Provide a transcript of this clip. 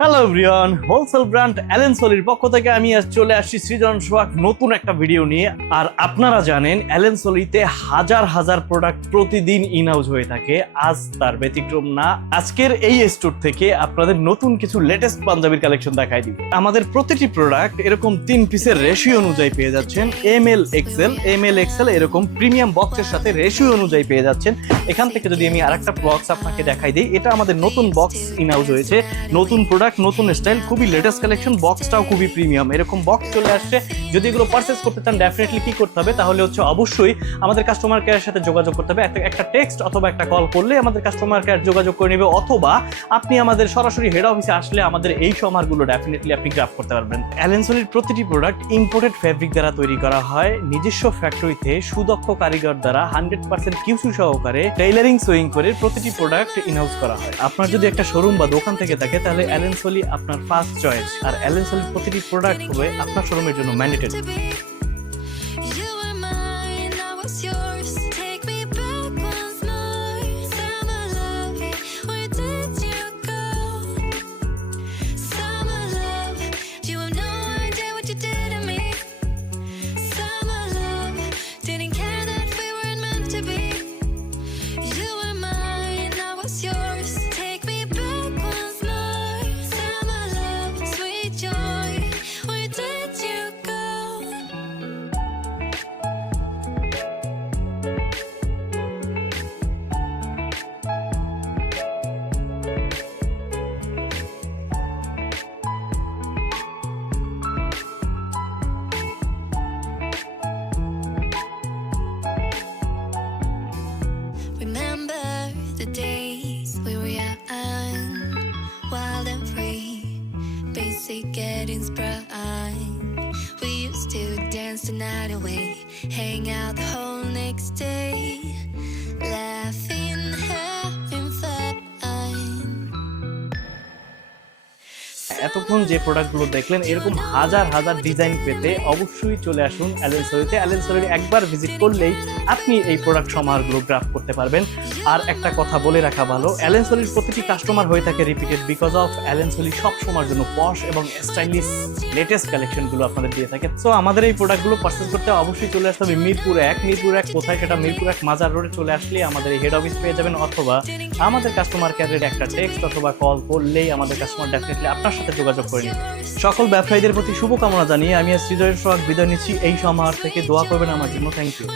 Hello everyone, wholesale brand Allen সলির পক্ষ থেকে আমি আজ চলে আসছি সৃজন সোহাগ নতুন একটা ভিডিও নিয়ে। আর আপনারা জানেন অ্যালেন সলিতে হাজার হাজার প্রোডাক্ট প্রতিদিন ইনহাউস হয়ে থাকে, আজ তার ব্যতিক্রম না। আজকের এই স্টোর থেকে আপনাদের নতুন কিছু লেটেস্ট পাঞ্জাবির কালেকশন দেখাই দিব। আমাদের প্রতিটি প্রোডাক্ট এরকম 3 পিসের রেশিও অনুযায়ী পেয়ে যাচ্ছেন। এমএল এক্সেল এরকম প্রিমিয়াম বক্সের সাথে রেশিও অনুযায়ী পেয়ে যাচ্ছেন। এখান থেকে যদি আমি আরেকটা বক্স আপনাকে দেখাই দিই, এটা আমাদের নতুন বক্স ইনহাউস হয়েছে, নতুন প্রোডাক্ট, নতুন স্টাইল, খুবই লেটেস্ট কালেকশন। বক্সটাও খুবই প্রিমিয়াম, এরকম বক্স চলে আসছে। যদি এগুলো পারচেজ করতে চান ডেফিনেটলি কি করতে হবে, তাহলে হচ্ছে অবশ্যই আমাদের কাস্টমার কেয়ারের সাথে যোগাযোগ করতে হবে। একটা টেক্সট অথবা একটা কল করলে আমাদের কাস্টমার কেয়ার যোগাযোগ করে নেবে, অথবা আপনি আমাদের সরাসরি হেড অফিসে আসলে আমাদের এই সমারগুলো ডেফিনেটলি আপনি গ্রাফ করতে পারবেন। অ্যালেন সলির প্রতিটি প্রোডাক্ট ইম্পোর্টেড ফ্যাব্রিক দ্বারা তৈরি করা হয়, নিজস্ব ফ্যাক্টরিতে সুদক্ষ কারিগর দ্বারা 100% কিউসি সহকারে টেইলারিং সোয়িং করে প্রতিটি প্রোডাক্ট ইনহাউস করা হয়। আপনার যদি একটা শোরুম বা দোকান থেকে থাকে তাহলে অ্যালেন সলি আপনার ফার্স্ট চয়েস, আর অ্যালেন সলির প্রতিটি প্রোডাক্ট হবে আপনার শোরুমের জন্য mandatory. Remember the days we were young, wild and free, basic getting sprung. We used to dance the night away, hang out the whole next day, laughing, having fun. এতক্ষণ যে প্রোডাক্টগুলো দেখলেন, এরকম হাজার হাজার ডিজাইন পেতে অবশ্যই চলে আসুন অ্যালেন সলিতে। অ্যালেন সলির একবার ভিজিট করলেই আপনি এই প্রোডাক্ট সমারগুলো গ্রাফ করতে পারবেন। আর একটা কথা বলে রাখা ভালো, অ্যালেন সলির প্রতিটি কাস্টমার হয়ে থাকে রিপিটেড, বিকজ অফ অ্যালেন সলি সব সময়ের জন্য পশ এবং স্টাইলিশ লেটেস্ট কালেকশনগুলো আপনাদের দিয়ে থাকে। সো আমাদের এই প্রোডাক্টগুলো পারচেজ করতে অবশ্যই চলে আসতে হবে মিরপুর 1 কোথায় সেটা মিরপুর 1 মাজার রোডে চলে আসলে আমাদের এই হেড অফিস পেয়ে যাবেন, অথবা আমাদের কাস্টমার কেয়ারের একটা টেক্সট অথবা কল করলেই আমাদের কাস্টমার ডেফিনেটলি আপনার সাথে যোগাযোগ করে নিন। সকল ব্যবসায়ীদের প্রতি শুভকামনা জানিয়ে আমি সৃজন সোহাগ বিদায় নিচ্ছি এই সমাহার থেকে। দোয়া করবেন আমার জন্য। Thank you.